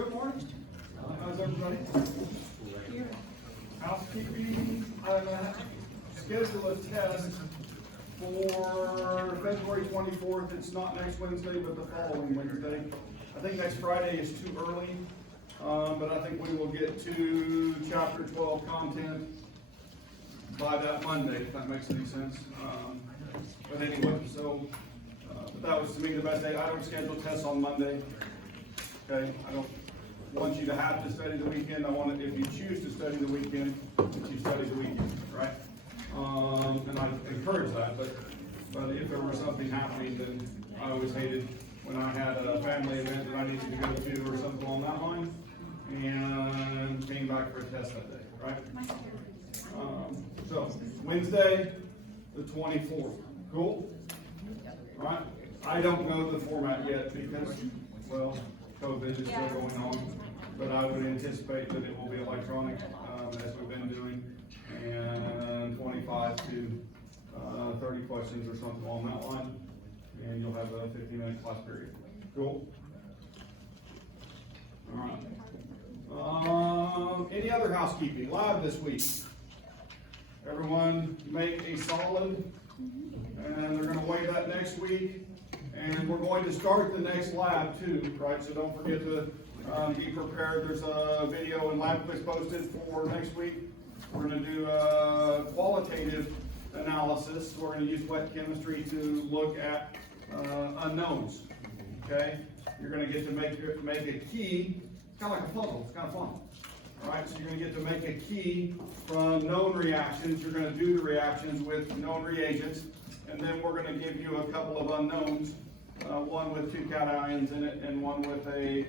Good morning. How's everybody? Housekeeping, I'm gonna schedule a test for February 24th. It's not next Wednesday, but the following Wednesday. I think next Friday is too early, but I think we will get to chapter 12 content by that Monday, if that makes any sense. But anyway, so but that was to me the best day. I don't schedule tests on Monday. Okay, I don't want you to have to study the weekend. I want it, if you choose to study the weekend, that you study the weekend, right? And I encourage that, but if there was something happening, then I always hated when I had a family event that I needed to go to or something along that line, and came back for a test that day, right? So Wednesday, the 24th, cool? All right, I don't know the format yet because, well, COVID is still going on, but I would anticipate that it will be electronic, as we've been doing, and 25 to 30 questions or something along that line, and you'll have a 15-minute class period. Cool? All right. Any other housekeeping? Lab this week. Everyone make a solid, and they're going to weigh that next week. And we're going to start the next lab too, right? So don't forget to be prepared. There's a video and lab quiz posted for next week. We're going to do a qualitative analysis. We're going to use wet chemistry to look at unknowns. Okay? You're going to get to make a key, kind of like a puzzle. It's kind of fun. All right? So you're going to get to make a key from known reactions. You're going to do the reactions with known reagents. And then we're going to give you a couple of unknowns, one with two cations in it and one with a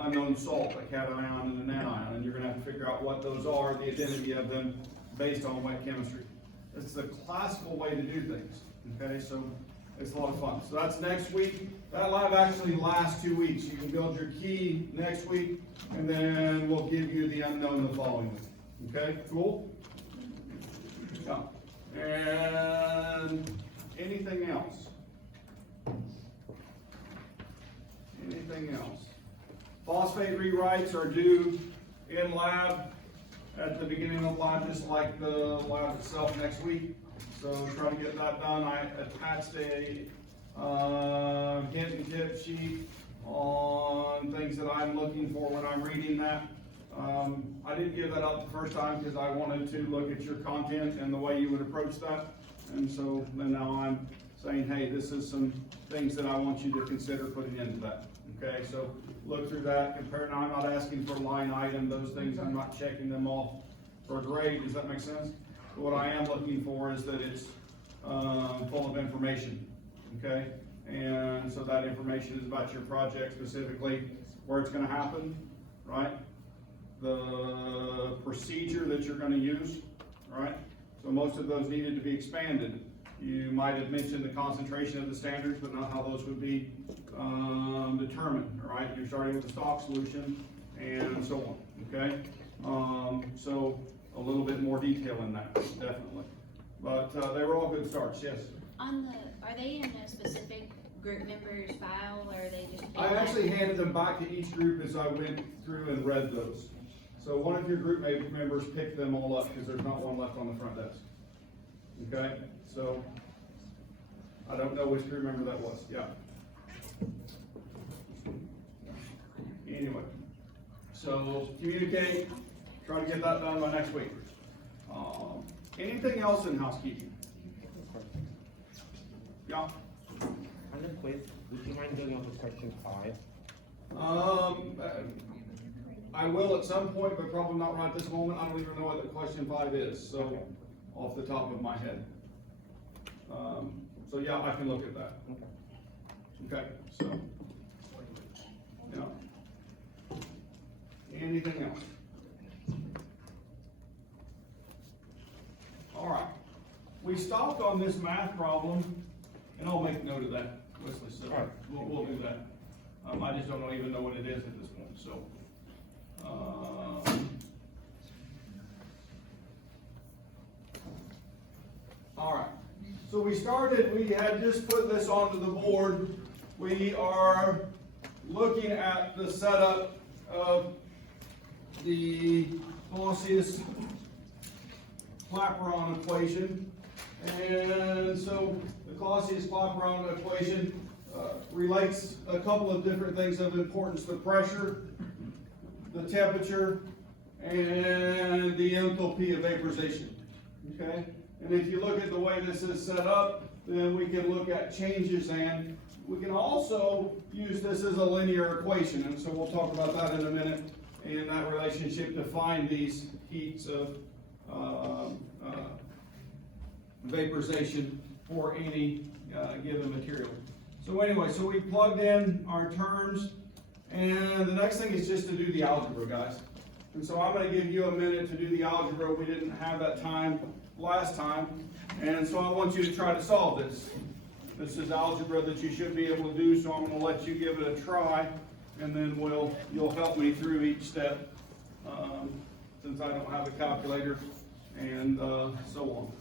unknown salt, a cation and an anion. And you're going to have to figure out what those are, the identity of them, based on wet chemistry. It's the classical way to do things. Okay, so it's a lot of fun. So that's next week. That lab actually lasts 2 weeks. You can build your key next week, and then we'll give you the unknown the following week. Okay, cool? Yeah. And anything else? Anything else? Phosphate rewrites are due in lab at the beginning of lab, just like the lab itself next week. So try to get that done. I attached a hint and tip sheet on things that I'm looking for when I'm reading that. I didn't give that out the first time because I wanted to look at your content and the way you would approach that. And so then now I'm saying, hey, this is some things that I want you to consider putting into that. Okay, so look through that, compare. Now I'm not asking for line item, those things, I'm not checking them off for a grade. Does that make sense? But what I am looking for is that it's full of information. Okay, and so that information is about your project specifically, where it's going to happen, right? The procedure that you're going to use, right? So most of those needed to be expanded. You might have mentioned the concentration of the standards, but not how those would be determined, right? You're starting with the stock solution and so on, okay? So a little bit more detail in that, definitely. But they were all good starts, yes? Are they in a specific group member's file, or are they just? I actually handed them back to each group as I went through and read those. So one of your group members picked them all up because there's not one left on the front desk. Okay, so I don't know which group member that was. Yeah. Anyway, so communicate. Try to get that done by next week. Anything else in housekeeping? Yeah. On the quiz, would you mind doing over question 5? I will at some point, but probably not right this moment. I don't even know what the question 5 is, so off the top of my head. So yeah, I can look at that. Okay, so yeah. Anything else? All right. We stopped on this math problem, and I'll make note of that, Wesley. So we'll do that. I just don't even know what it is at this point. So. All right. So we had just put this onto the board. We are looking at the setup of the Clausius Clapeyron equation. And so the Clausius-Clapeyron equation relates a couple of different things of importance: the pressure, the temperature, and the enthalpy of vaporization. Okay? And if you look at the way this is set up, then we can look at changes, and we can also use this as a linear equation. And so we'll talk about that in a minute, and that relationship to find these heats of vaporization for any given material. So anyway, so we plugged in our terms, and the next thing is just to do the algebra, guys. And so I'm going to give you a minute to do the algebra. We didn't have that time last time, and so I want you to try to solve this. This is algebra that you should be able to do, so I'm going to let you give it a try, and then you'll help me through each step, since I don't have a calculator, and so on.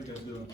How you guys doing?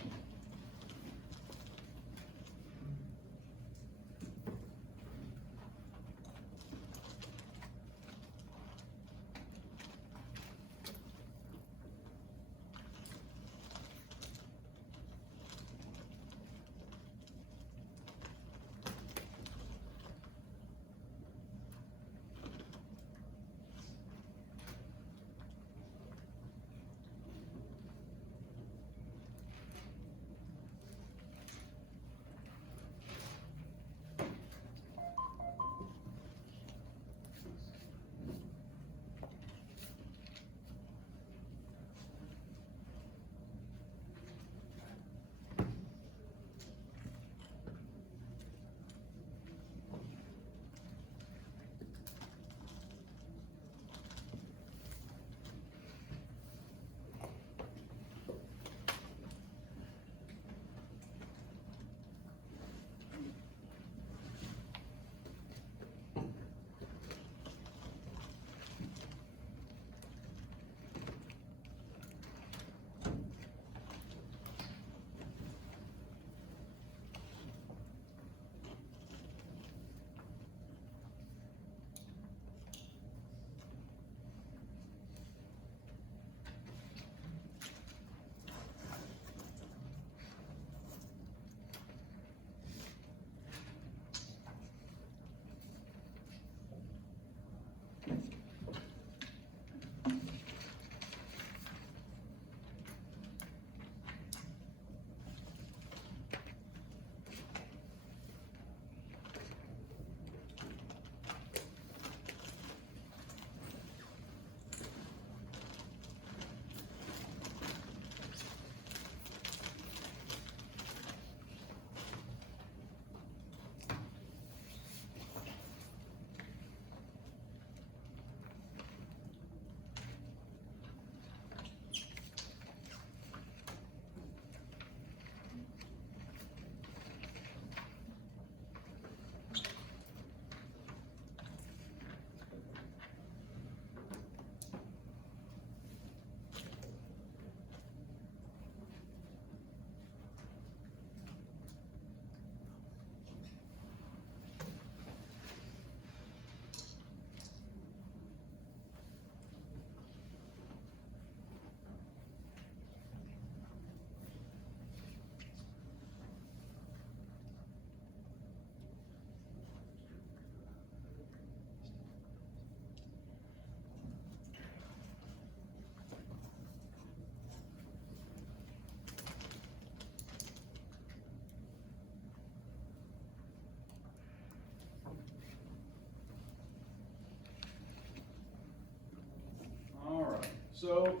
So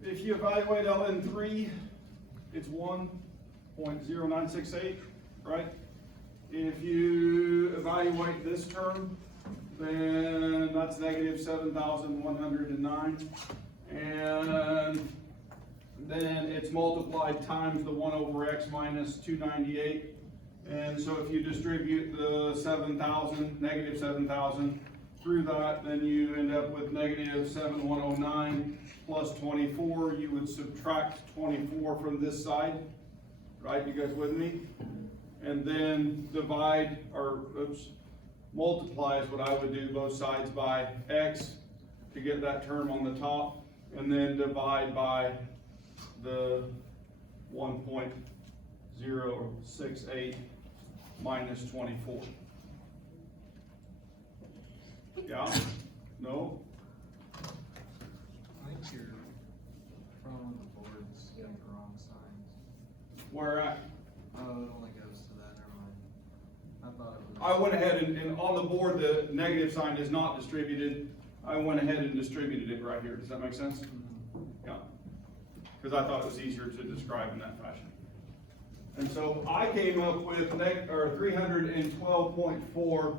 if you evaluate ln3, it's 1.0968, right? If you evaluate this term, then that's negative 7,109. And then it's multiplied times the 1 over x minus 298. And so if you distribute the 7,000, negative 7,000 through that, then you end up with negative 7,109 plus 24. You would subtract 24 from this side, right? You guys with me? And then divide, or multiply is what I would do, both sides by x to get that term on the top, and then divide by the 1.068 minus 24. Yeah? No? I think you're from the board's getting the wrong signs. Where at? Oh, it only goes to that, never mind. I thought it was. I went ahead and on the board, the negative sign is not distributed. I went ahead and distributed it right here. Does that make sense? Yeah. Because I thought it was easier to describe in that fashion. And so I came up with 312.4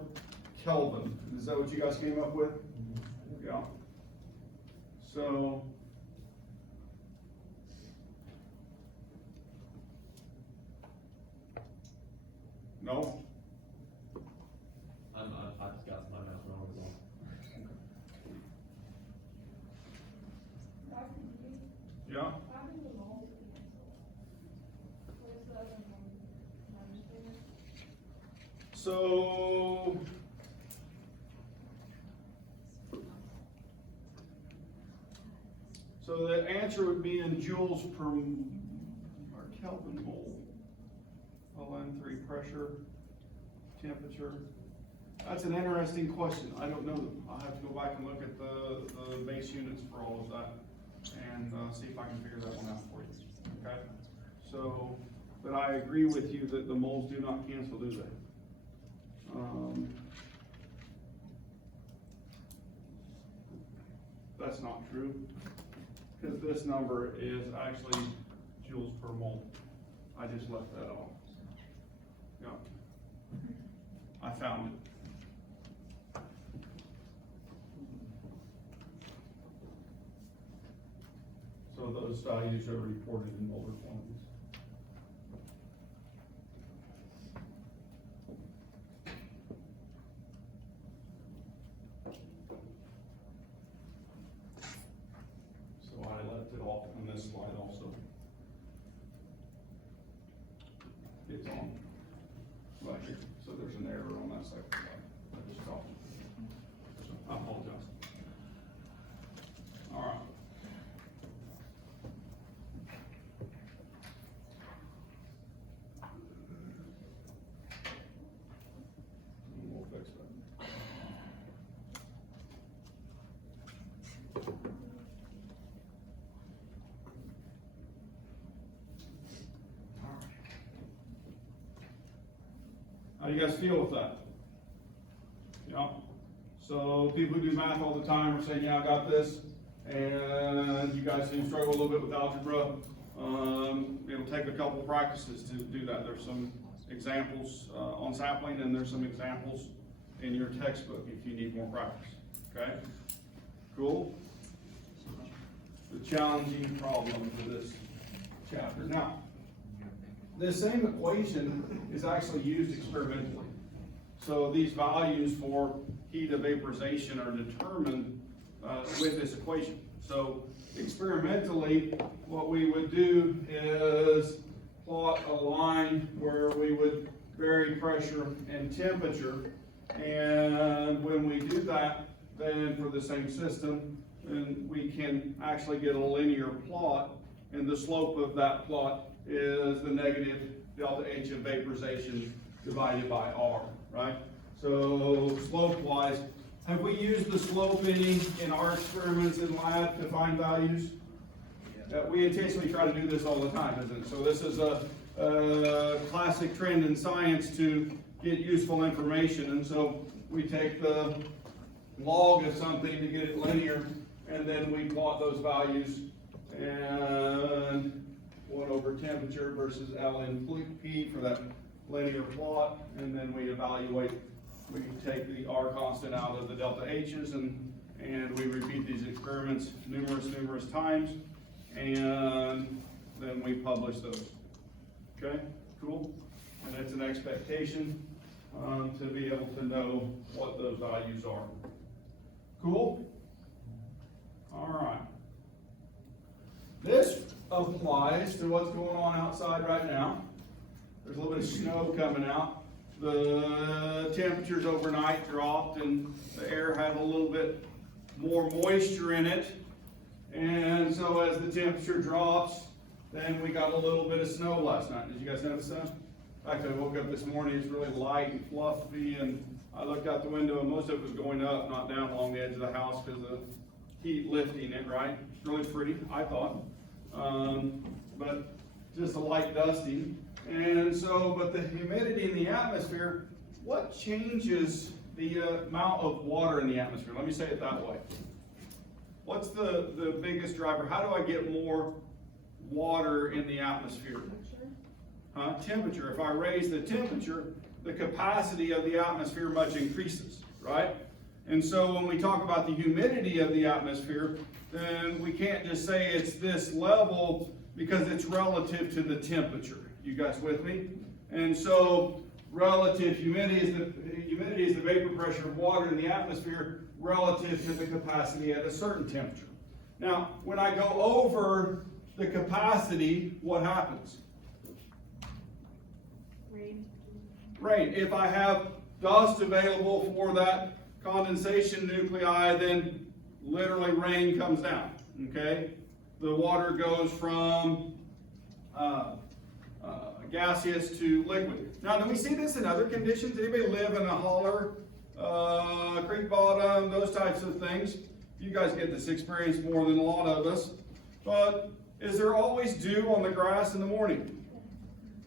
Kelvin. Is that what you guys came up with? Yeah. So no. I just got my math wrong as well. Yeah. So the answer would be in joules per or Kelvin mole. ln3 pressure, temperature. That's an interesting question. I don't know. I'll have to go back and look at the base units for all of that and see if I can figure that one out for you. Okay? So, but I agree with you that the moles do not cancel, do they? That's not true, because this number is actually joules per mole. I just left that off. Yeah. I found it. So those values are reported in molar quantities. So I left it off on this slide also. It's on right here. So there's an error on that second slide. I just caught it. So I apologize. All right. We'll fix that. How do you guys feel with that? Yeah. So people who do math all the time are saying, yeah, I got this. And you guys seem to struggle a little bit with algebra. It'll take a couple practices to do that. There's some examples on Sapling, and there's some examples in your textbook if you need more practice. Okay? Cool? The challenging problem for this chapter. Now, this same equation is actually used experimentally. So these values for heat of vaporization are determined with this equation. So experimentally, what we would do is plot a line where we would vary pressure and temperature. And when we do that, then for the same system, then we can actually get a linear plot, and the slope of that plot is the negative delta H of vaporization divided by R, right? So slope-wise, have we used the slope any in our experiments in lab to find values? We intentionally try to do this all the time, isn't it? So this is a classic trend in science to get useful information, and so we take the log of something to get it linear, and then we plot those values and went over temperature versus LNP for that linear plot, and then we evaluate, we take the R constant out of the delta H's, and we repeat these experiments numerous times, and then we publish those. Okay, cool? And it's an expectation to be able to know what those values are. Cool? All right. This applies to what's going on outside right now. There's a little bit of snow coming out. The temperatures overnight dropped and the air had a little bit more moisture in it. And so as the temperature drops, then we got a little bit of snow last night. Did you guys notice that? In fact, I woke up this morning, it's really light and fluffy, and I looked out the window and most of it was going up, not down along the edge of the house because of the heat lifting it, right? It's really pretty, I thought. But just a light dusting. And so, but the humidity in the atmosphere, what changes the amount of water in the atmosphere? Let me say it that way. What's the biggest driver? How do I get more water in the atmosphere? Temperature. If I raise the temperature, the capacity of the atmosphere much increases, right? And so when we talk about the humidity of the atmosphere, then we can't just say it's this level because it's relative to the temperature. You guys with me? And so relative humidity is the vapor pressure of water in the atmosphere relative to the capacity at a certain temperature. Now, when I go over the capacity, what happens? Rain. If I have dust available for that condensation nuclei, then literally rain comes down, okay? The water goes from gaseous to liquid. Now, do we see this in other conditions? Anybody live in a holler, creek bottom, those types of things? You guys get this experience more than a lot of us. But is there always dew on the grass in the morning?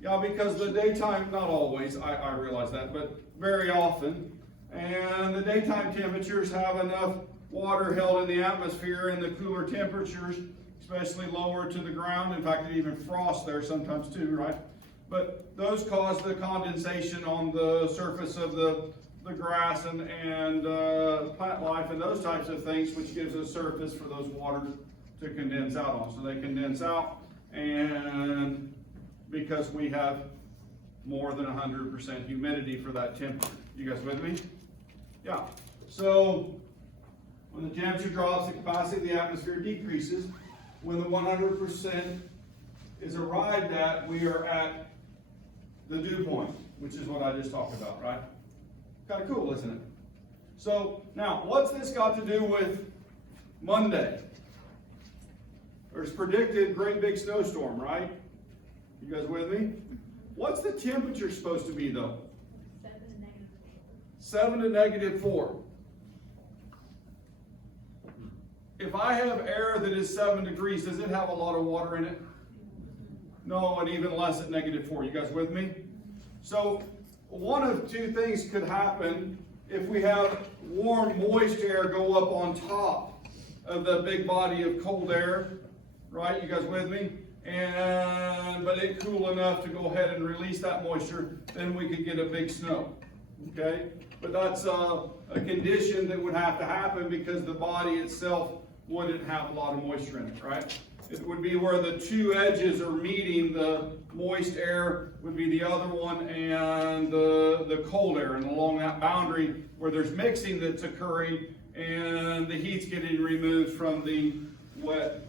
Yeah, because the daytime, not always, I realize that, but very often. And the daytime temperatures have enough water held in the atmosphere, and the cooler temperatures, especially lower to the ground. In fact, it even frosts there sometimes too, right? But those cause the condensation on the surface of the grass and plant life and those types of things, which gives a surface for those waters to condense out on. So they condense out, and because we have more than 100% humidity for that temperature. You guys with me? Yeah. So when the temperature drops, the capacity of the atmosphere decreases. When the 100% is arrived at, we are at the dew point, which is what I just talked about, right? Kind of cool, isn't it? So now, what's this got to do with Monday? There's predicted great big snowstorm, right? You guys with me? What's the temperature supposed to be though? 7 to -4. If I have air that is 7 degrees, does it have a lot of water in it? No, and even less at -4. You guys with me? So one of two things could happen if we have warm, moist air go up on top of the big body of cold air, right? You guys with me? But it cool enough to go ahead and release that moisture, then we could get a big snow, okay? But that's a condition that would have to happen because the body itself wouldn't have a lot of moisture in it, right? It would be where the two edges are meeting, the moist air would be the other one, and the cold air, and along that boundary where there's mixing that's occurring and the heat's getting removed from the wet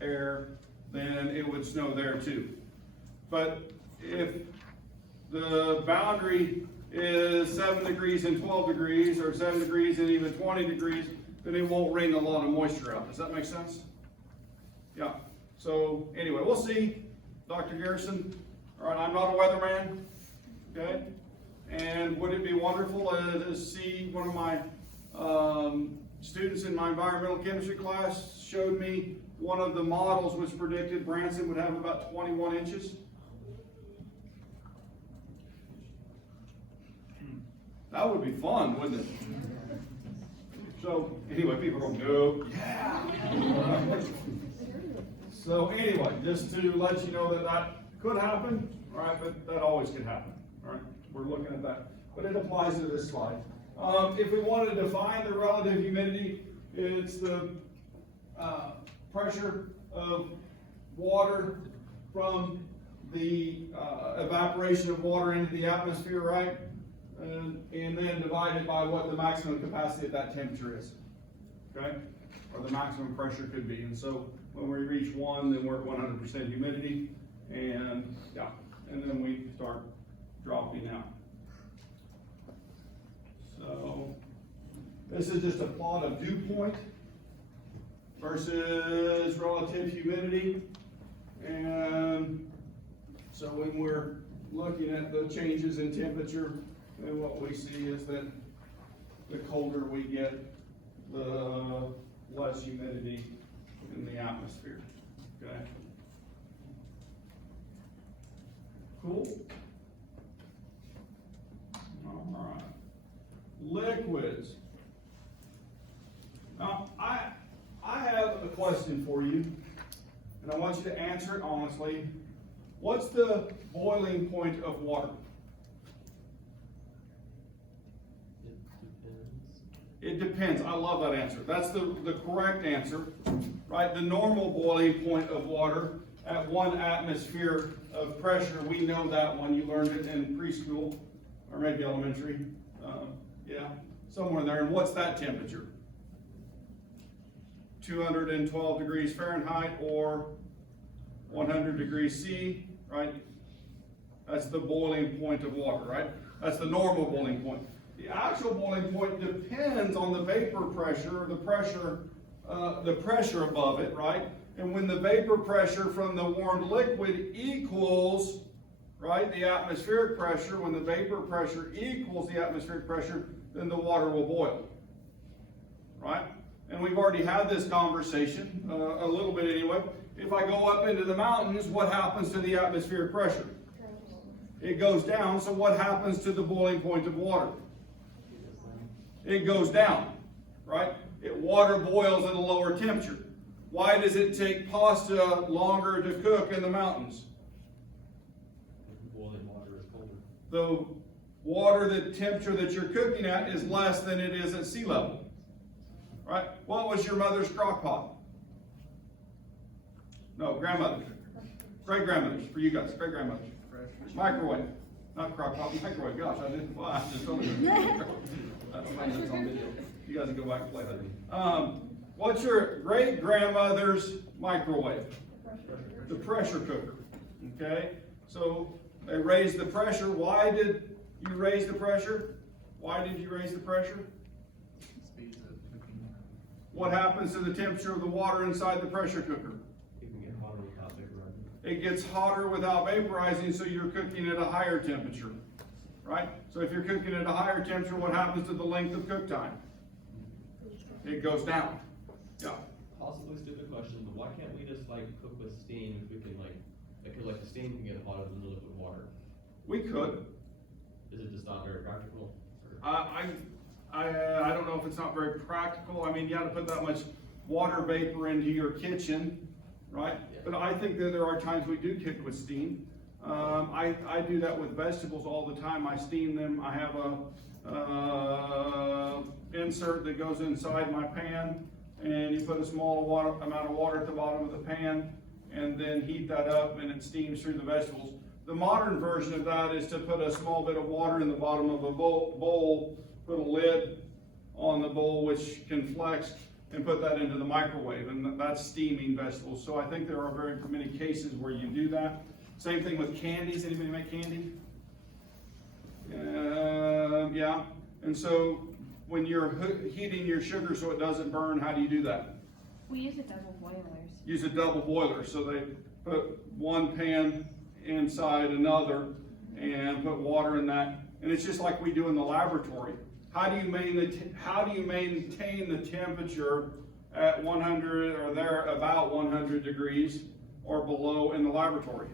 air, then it would snow there too. But if the boundary is 7 degrees and 12 degrees, or 7 degrees and even 20 degrees, then it won't rain a lot of moisture out. Does that make sense? Yeah. So anyway, we'll see. Dr. Garrison, all right, I'm not a weatherman, okay? And would it be wonderful to see one of my students in my environmental chemistry class showed me one of the models which predicted Branson would have about 21 inches. That would be fun, wouldn't it? So, anyway, people go, no, yeah. So anyway, just to let you know that that could happen, all right, but that always could happen, all right? We're looking at that, but it applies to this slide. If we want to define the relative humidity, it's the pressure of water from the evaporation of water into the atmosphere, right? And then divided by what the maximum capacity at that temperature is, okay? Or the maximum pressure could be. And so when we reach 1, then we're at 100% humidity, and yeah, and then we start dropping out. So this is just a plot of dew point versus relative humidity. And so when we're looking at the changes in temperature, and what we see is that the colder we get, the less humidity in the atmosphere, okay? Cool? All right. Liquids. Now, I have a question for you, and I want you to answer it honestly. What's the boiling point of water? It depends. I love that answer. That's the correct answer, right? The normal boiling point of water at 1 atmosphere of pressure, we know that one. You learned it in preschool, or maybe elementary. Yeah, somewhere there. And what's that temperature? 212 degrees Fahrenheit or 100 degrees C, right? That's the boiling point of water, right? That's the normal boiling point. The actual boiling point depends on the vapor pressure, or the pressure above it, right? And when the vapor pressure from the warmed liquid equals, right, the atmospheric pressure, when the vapor pressure equals the atmospheric pressure, then the water will boil, right? And we've already had this conversation, a little bit anyway. If I go up into the mountains, what happens to the atmospheric pressure? It goes down, so what happens to the boiling point of water? It goes down, right? Water boils at a lower temperature. Why does it take pasta longer to cook in the mountains? Boiling water is colder. The water, the temperature that you're cooking at is less than it is at sea level, right? What was your mother's crock pot? No, grandmother's. Great-grandmother's, for you guys, great-grandmother's. Microwave, not crock pot, microwave. Gosh, I didn't, well, I just told you. That's on video. You guys can go back and play that. What's your great-grandmother's microwave? The pressure cooker, okay? So they raised the pressure. Why did you raise the pressure? Why did you raise the pressure? Speed of cooking. What happens to the temperature of the water inside the pressure cooker? It can get hotter without vaporizing. It gets hotter without vaporizing, so you're cooking at a higher temperature, right? So if you're cooking at a higher temperature, what happens to the length of cook time? It goes down. Yeah. Possibly stupid question, but why can't we just like cook with steam if we can because the steam can get hotter than the liquid water? We could. Is it just not very practical? I don't know if it's not very practical. I mean, you have to put that much water vapor into your kitchen, right? Yeah. But I think that there are times we do cook with steam. I do that with vegetables all the time. I steam them. I have a insert that goes inside my pan, and you put a small amount of water at the bottom of the pan, and then heat that up, and it steams through the vegetables. The modern version of that is to put a small bit of water in the bottom of a bowl, put a lid on the bowl which can flex, and put that into the microwave, and that's steaming vegetables. So I think there are very many cases where you do that. Same thing with candies. Anybody make candy? Yeah. And so when you're heating your sugar so it doesn't burn, how do you do that? We use a double boilers. Use a double boiler. So they put one pan inside another and put water in that. And it's just like we do in the laboratory. How do you maintain the temperature at 100 or there about 100 degrees or below in the laboratory?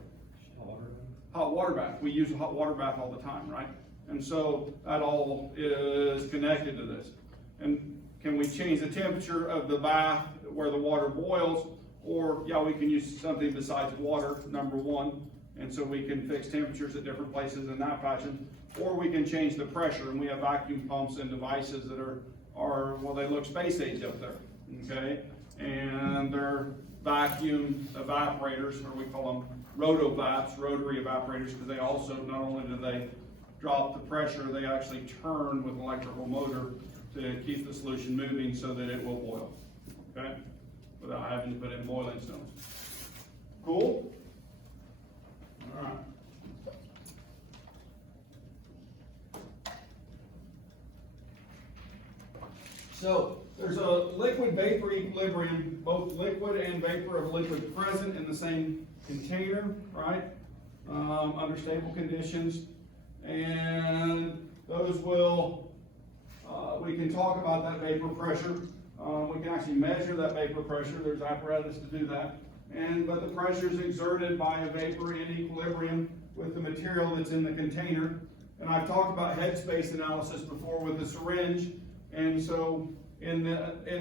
Hot water bath. We use a hot water bath all the time, right? And so that all is connected to this. And can we change the temperature of the bath where the water boils? Or, yeah, we can use something besides water, number one, and so we can fix temperatures at different places in that fashion. Or we can change the pressure, and we have vacuum pumps and devices that are well, they look space age up there, okay? And they're vacuum evaporators, or we call them rotovaps, rotary evaporators, because they also, not only do they drop the pressure, they actually turn with an electrical motor to keep the solution moving so that it will boil, okay? Without having to put in boiling stones. Cool? All right. So, there's a liquid-vapor equilibrium, both liquid and vapor of liquid present in the same container, right? Under stable conditions. And those will, we can talk about that vapor pressure. We can actually measure that vapor pressure. There's apparatus to do that. But the pressure is exerted by a vapor in equilibrium with the material that's in the container. And I've talked about headspace analysis before with the syringe. And so in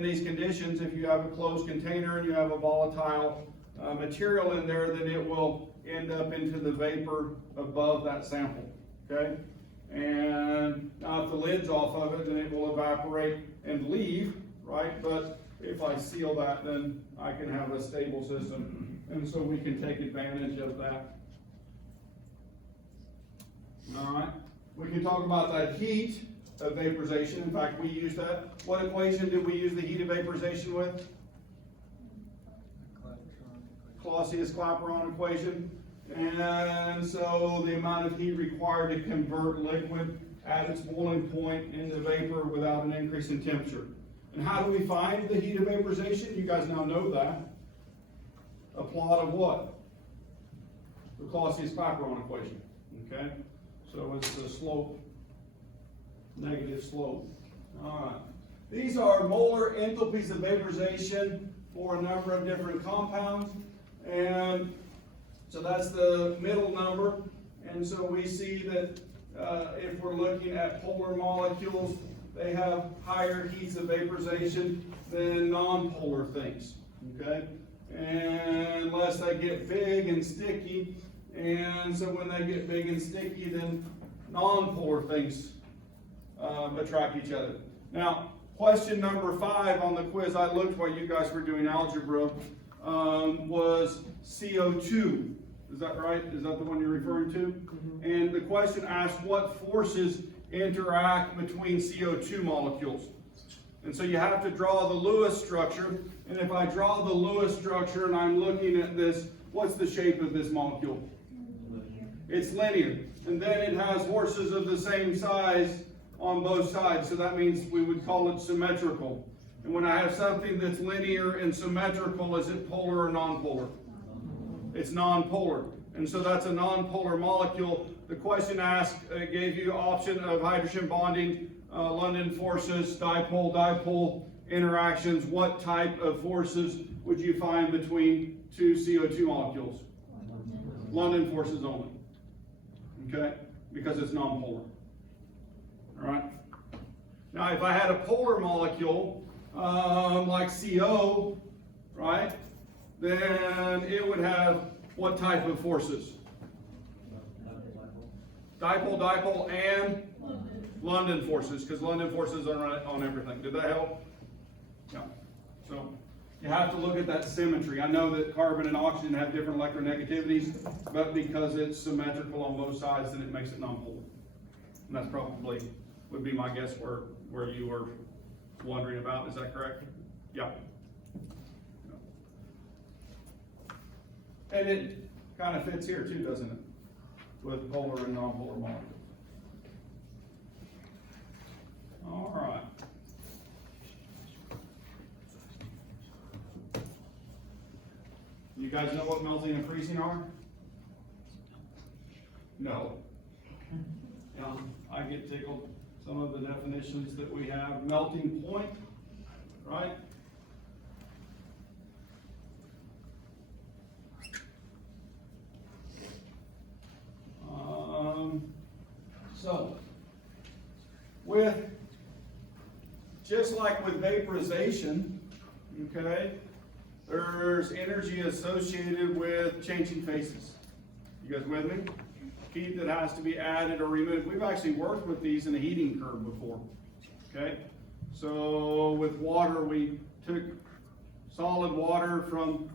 these conditions, if you have a closed container and you have a volatile material in there, then it will end up into the vapor above that sample, okay? And now if the lid's off of it, then it will evaporate and leave, right? But if I seal that, then I can have a stable system. And so we can take advantage of that. All right, we can talk about that heat of vaporization. In fact, we use that. What equation did we use the heat of vaporization with? Clausius-Clapeyron equation. And so the amount of heat required to convert liquid at its boiling point into vapor without an increase in temperature. And how do we find the heat of vaporization? You guys now know that. A plot of what? The Clausius-Clapeyron equation. Okay? So it's the slope, negative slope. All right. These are molar enthalpies of vaporization for a number of different compounds. And so that's the middle number. And so we see that if we're looking at polar molecules, they have higher heats of vaporization than non-polar things. Okay? And unless they get big and sticky. And so when they get big and sticky, then non-polar things attract each other. Now, question number 5 on the quiz I looked while you guys were doing algebra was CO2. Is that right? Is that the one you're referring to? Mm-hmm. And the question asked what forces interact between CO2 molecules. And so you have to draw the Lewis structure. And if I draw the Lewis structure and I'm looking at this, what's the shape of this molecule? It's linear. And then it has forces of the same size on both sides. So that means we would call it symmetrical. And when I have something that's linear and symmetrical, is it polar or nonpolar? It's nonpolar. And so that's a nonpolar molecule. The question asked gave you option of hydrogen bonding, London forces, dipole-dipole interactions. What type of forces would you find between two CO2 molecules? London forces only. Okay? Because it's nonpolar. All right? Now, if I had a polar molecule, like CO, right, then it would have what type of forces? Dipole-dipole and London forces, because London forces are on everything. Did that help? Yeah. So you have to look at that symmetry. I know that carbon and oxygen have different electronegativities, but because it's symmetrical on both sides, then it makes it nonpolar. And that's probably would be my guess where you were wondering about. Is that correct? Yeah. And it kind of fits here too, doesn't it? With polar and nonpolar molecules. All right. You guys know what melting and freezing are? No. I get tickled. Some of the definitions that we have. Melting point, right? So, with just like with vaporization, okay, there's energy associated with changing phases. You guys with me? Heat that has to be added or removed. We've actually worked with these in a heating curve before, okay? So with water, we took solid water from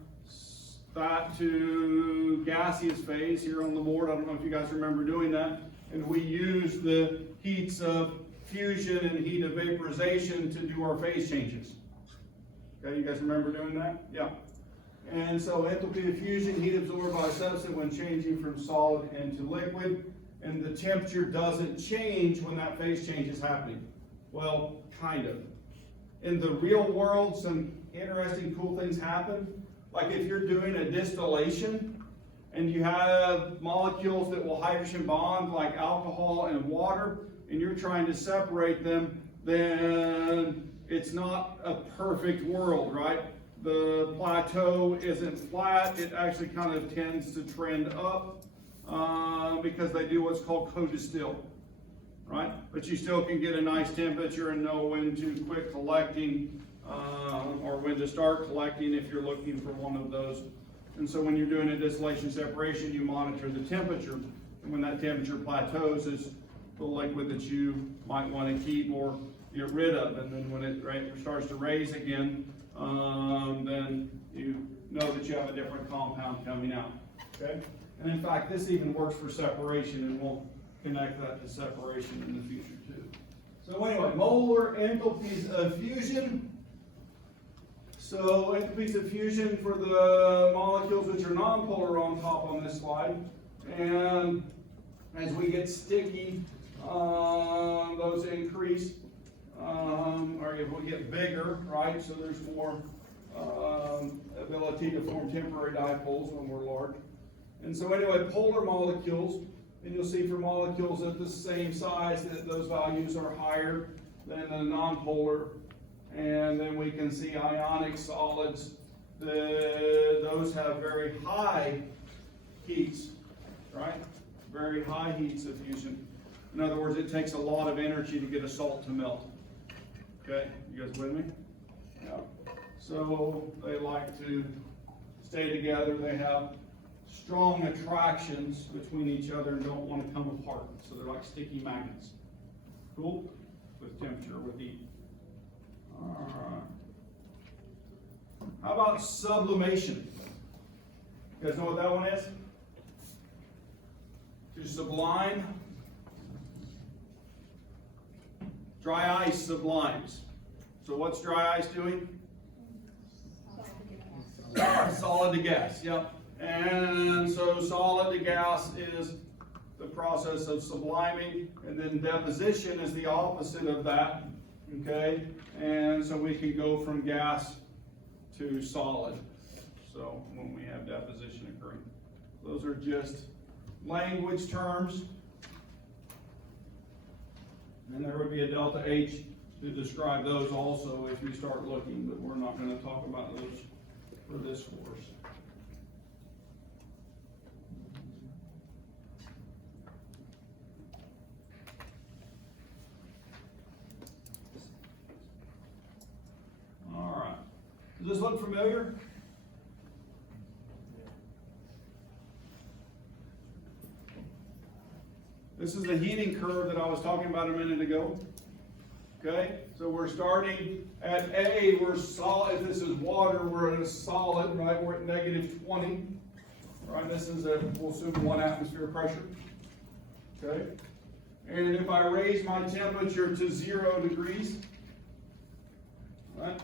that to gaseous phase here on the board. I don't know if you guys remember doing that. And we used the heats of fusion and heat of vaporization to do our phase changes. Okay, you guys remember doing that? Yeah. And so enthalpy of fusion, heat absorbed by a substance when changing from solid into liquid. And the temperature doesn't change when that phase change is happening. Well, kind of. In the real world, some interesting, cool things happen. Like if you're doing a distillation and you have molecules that will hydrogen bond like alcohol and water, and you're trying to separate them, then it's not a perfect world, right? The plateau isn't flat. It actually kind of tends to trend up because they do what's called co-distill, right? But you still can get a nice temperature and know when to quit collecting or when to start collecting if you're looking for one of those. And so when you're doing a distillation separation, you monitor the temperature. And when that temperature plateaus, is the liquid that you might want to keep or get rid of. And then when it starts to raise again, then you know that you have a different compound coming out. Okay? And in fact, this even works for separation, and we'll connect that to separation in the future too. So anyway, molar enthalpies of fusion. So enthalpies of fusion for the molecules which are nonpolar on top on this slide. And as we get sticky, those increase. Or if we get bigger, right? So there's more ability to form temporary dipoles when we're large. And so anyway, polar molecules, and you'll see for molecules at the same size that those values are higher than the nonpolar. And then we can see ionic solids, those have very high heats, right? Very high heats of fusion. In other words, it takes a lot of energy to get a salt to melt. Okay, you guys with me? Yeah. So they like to stay together. They have strong attractions between each other and don't want to come apart. So they're like sticky magnets. Cool? With temperature, with heat. All right. How about sublimation? You guys know what that one is? To sublime. Dry ice sublimes. So what's dry ice doing? Solid to gas, yep. And so solid to gas is the process of subliming, and then deposition is the opposite of that, okay? And so we can go from gas to solid, so when we have deposition occurring. Those are just language terms. And there would be a delta H to describe those also if you start looking, but we're not going to talk about those for this course. All right. Does this look familiar? This is the heating curve that I was talking about a minute ago. Okay, so we're starting at A, we're solid. If this is water, we're at a solid, right? We're at -20. Right, this is we'll assume 1 atmosphere pressure. Okay, and if I raise my temperature to 0 degrees, right,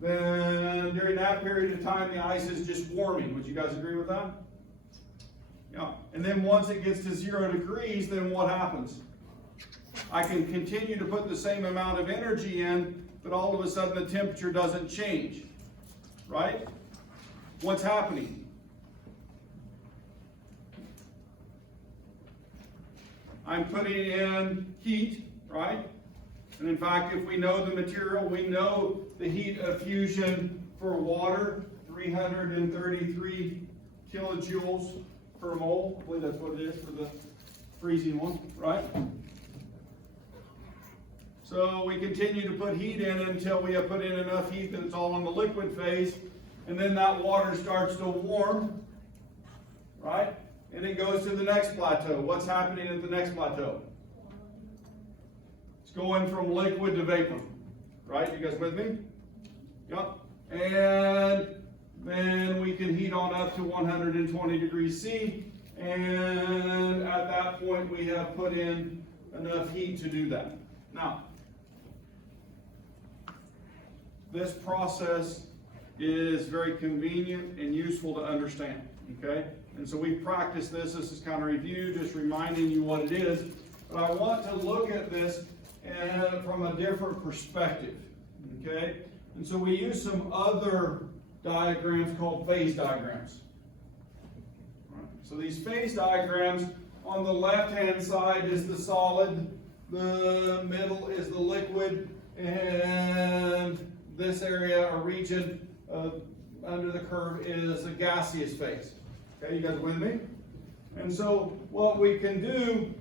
then during that period of time, the ice is just warming. Would you guys agree with that? Yeah. And then once it gets to 0 degrees, then what happens? I can continue to put the same amount of energy in, but all of a sudden the temperature doesn't change, right? What's happening? I'm putting in heat, right? And in fact, if we know the material, we know the heat of fusion for water, 333 kilojoules per mole. I believe that's what it is for the freezing one, right? So we continue to put heat in until we have put in enough heat that it's all in the liquid phase, and then that water starts to warm, right? And it goes to the next plateau. What's happening at the next plateau? It's going from liquid to vapor, right? You guys with me? Yep. And then we can heat on up to 120 degrees C, and at that point we have put in enough heat to do that. Now, this process is very convenient and useful to understand, okay? And so we've practiced this. This is kind of review, just reminding you what it is. But I want to look at this from a different perspective, okay? And so we use some other diagrams called phase diagrams. Right. So these phase diagrams, on the left-hand side is the solid, the middle is the liquid, and this area or region under the curve is a gaseous phase. Okay, you guys with me? And so what we can do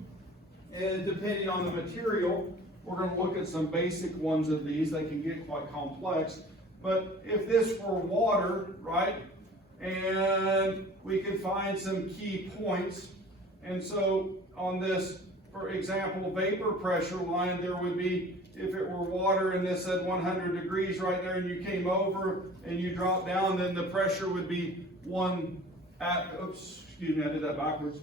is, depending on the material, we're going to look at some basic ones of these. They can get quite complex. But if this were water, right, and we could find some key points, and so on this, for example, vapor pressure line, there would be, if it were water and this said 100 degrees right there, and you came over and you dropped down, then the pressure would be oops, excuse me, I did that backwards.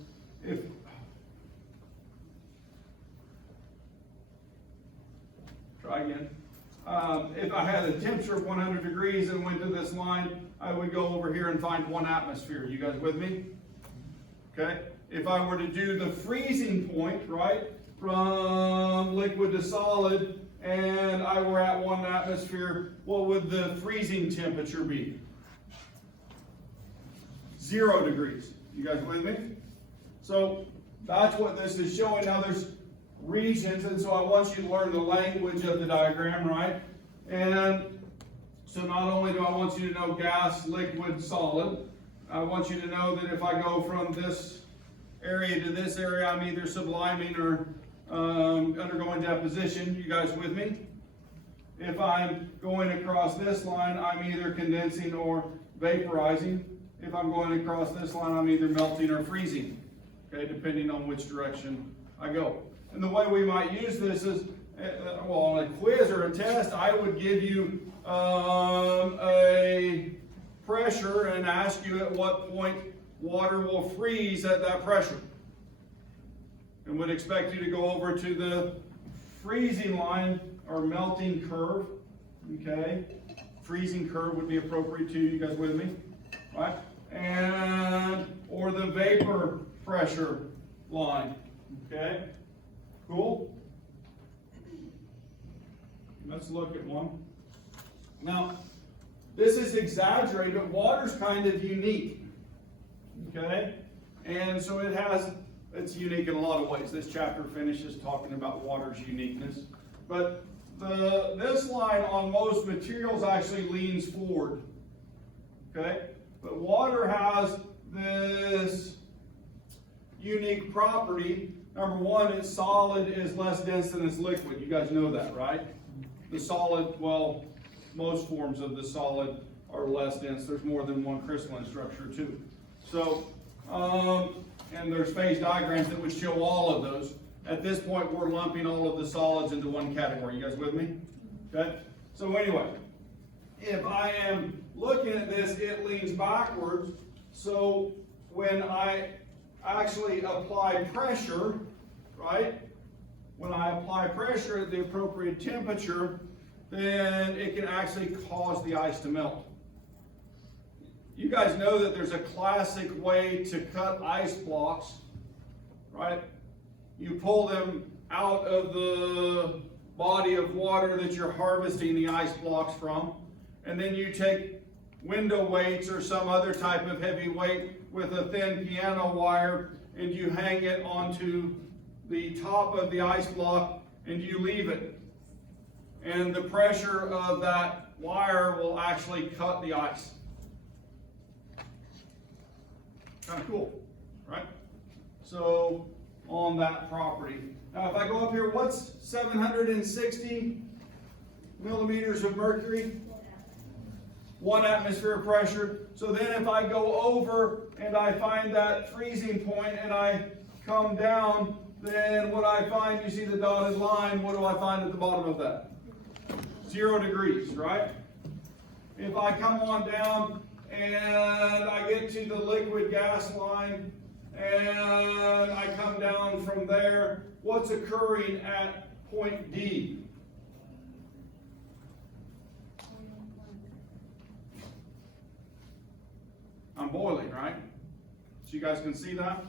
Try again. If I had a temperature of 100 degrees and went to this line, I would go over here and find 1 atmosphere. You guys with me? Okay. If I were to do the freezing point, right, from liquid to solid, and I were at 1 atmosphere, what would the freezing temperature be? 0 degrees. You guys with me? So that's what this is showing. Now there's regions, and so I want you to learn the language of the diagram, right? And so not only do I want you to know gas, liquid, solid, I want you to know that if I go from this area to this area, I'm either subliming or undergoing deposition. You guys with me? If I'm going across this line, I'm either condensing or vaporizing. If I'm going across this line, I'm either melting or freezing, okay, depending on which direction I go. And the way we might use this is, well, on a quiz or a test, I would give you a pressure and ask you at what point water will freeze at that pressure. And would expect you to go over to the freezing line or melting curve, okay? Freezing curve would be appropriate too, you guys with me? Right? And, or the vapor pressure line, okay? Cool? Let's look at one. Now, this is exaggerated, but water's kind of unique, okay? And so it's unique in a lot of ways. This chapter finishes talking about water's uniqueness. But this line on most materials actually leans forward, okay? But water has this unique property. Number one, its solid is less dense than its liquid. You guys know that, right? The solid, well, most forms of the solid are less dense. There's more than one crystalline structure too. So, and there's phase diagrams that would show all of those. At this point, we're lumping all of the solids into one category. You guys with me? Okay? So anyway, if I am looking at this, it leans backwards. So when I actually apply pressure, right? When I apply pressure at the appropriate temperature, then it can actually cause the ice to melt. You guys know that there's a classic way to cut ice blocks, right? You pull them out of the body of water that you're harvesting the ice blocks from, and then you take window weights or some other type of heavy weight with a thin piano wire, and you hang it onto the top of the ice block, and you leave it. And the pressure of that wire will actually cut the ice. Kind of cool, right? So on that property. Now, if I go up here, what's 760 millimeters of mercury? 1 atmosphere of pressure. So then if I go over and I find that freezing point and I come down, then what I find, you see the dotted line, what do I find at the bottom of that? 0 degrees, right? If I come on down and I get to the liquid gas line and I come down from there, what's occurring at point D? I'm boiling, right? So you guys can see that?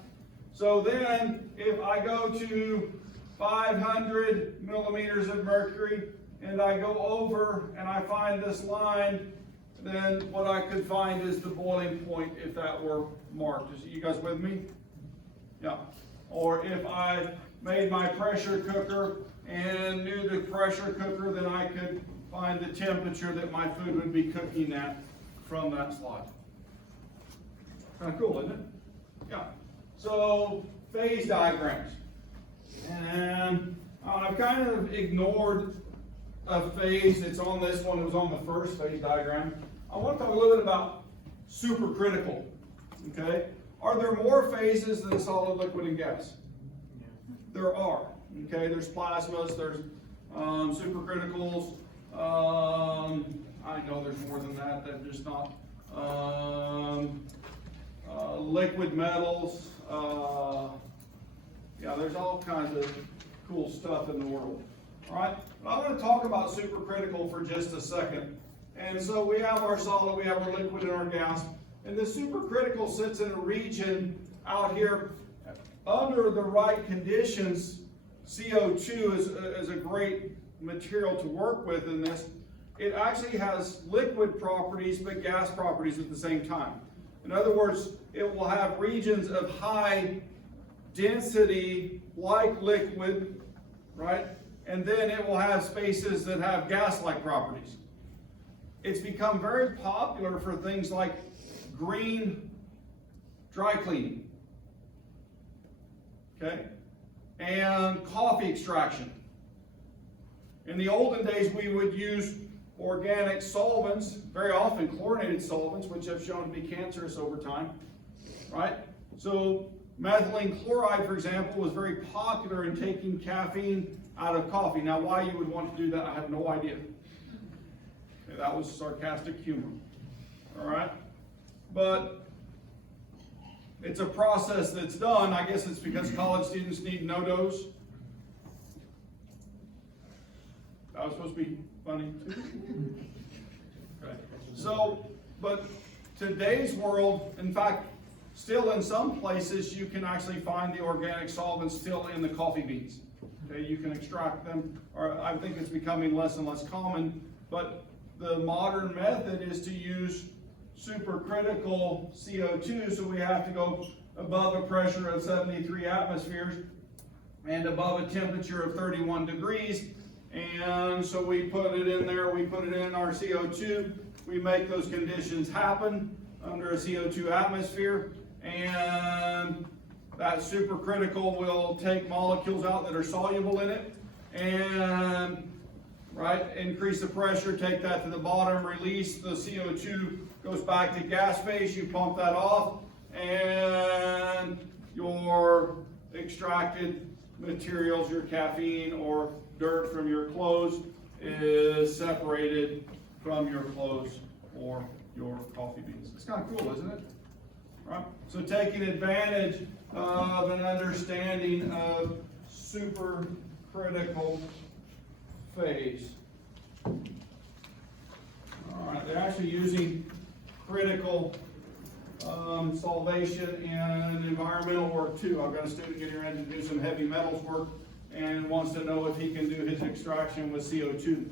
So then, if I go to 500 millimeters of mercury, and I go over and I find this line, then what I could find is the boiling point if that were marked. Is you guys with me? Yeah. Or if I made my pressure cooker and knew the pressure cooker, then I could find the temperature that my food would be cooking at from that slide. Kind of cool, isn't it? Yeah. So, phase diagrams. And I've kind of ignored a phase that's on this one. It was on the first phase diagram. I want to talk a little bit about supercritical. Okay? Are there more phases than solid, liquid, and gas? There are. Okay? There's plasmas, there's supercriticals. I know there's more than that. They're just not. Liquid metals. Yeah, there's all kinds of cool stuff in the world. All right, but I'm going to talk about supercritical for just a second. And so we have our solid, we have our liquid, and our gas. And the supercritical sits in a region out here under the right conditions. CO2 is a great material to work with in this. It actually has liquid properties but gas properties at the same time. In other words, it will have regions of high density like liquid, right? And then it will have spaces that have gas-like properties. It's become very popular for things like green dry cleaning, okay? And coffee extraction. In the olden days, we would use organic solvents, very often chlorinated solvents, which have shown to be cancerous over time, right? So methylene chloride, for example, was very popular in taking caffeine out of coffee. Now, why you would want to do that, I have no idea. Okay, that was sarcastic humor, all right? But it's a process that's done. I guess it's because college students need no-dos. That was supposed to be funny too. Okay. So, but today's world, in fact, still in some places you can actually find the organic solvents still in the coffee beans. Okay, you can extract them, or I think it's becoming less and less common, but the modern method is to use supercritical CO2, so we have to go above a pressure of 73 atmospheres and above a temperature of 31 degrees. And so we put it in there, we put it in our CO2, we make those conditions happen under a CO2 atmosphere, and that supercritical will take molecules out that are soluble in it, and increase the pressure, take that to the bottom, release the CO2, goes back to gas phase, you pump that off, and your extracted materials, your caffeine or dirt from your clothes is separated from your clothes or your coffee beans. It's kind of cool, isn't it? Right? So taking advantage of an understanding of supercritical phase. All right, they're actually using critical solvation in environmental work too. I've got a student getting ready to do some heavy metals work and wants to know if he can do his extraction with CO2.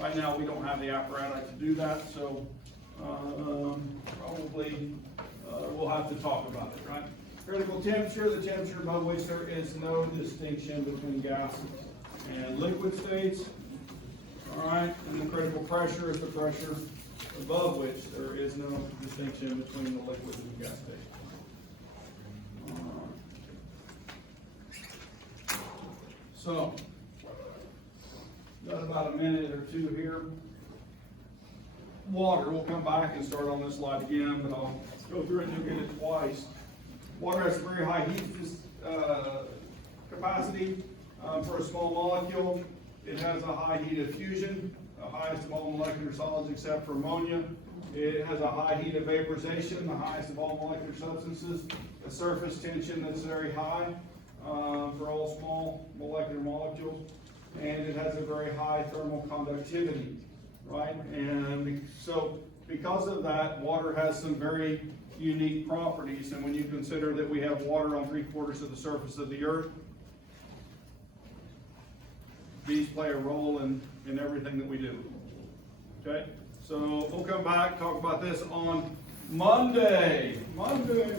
Right now we don't have the apparatus to do that, so probably we'll have to talk about it, right? Critical temperature, the temperature above which there is no distinction between gases and liquid states. All right, and the critical pressure is the pressure above which there is no distinction between the liquid and the gas state. So, got about a minute or two here. Water, we'll come back and start on this slide again, but I'll go through it and you'll get it twice. Water has a very high heat capacity for a small molecule. It has a high heat of fusion, the highest of all molecular solids except for ammonia. It has a high heat of vaporization, the highest of all molecular substances. A surface tension that's very high for all small molecular molecules. And it has a very high thermal conductivity, right? And so because of that, water has some very unique properties. And when you consider that we have water on 3/4 of the surface of the earth, these play a role in everything that we do. Okay? So we'll come back, talk about this on Monday. Monday.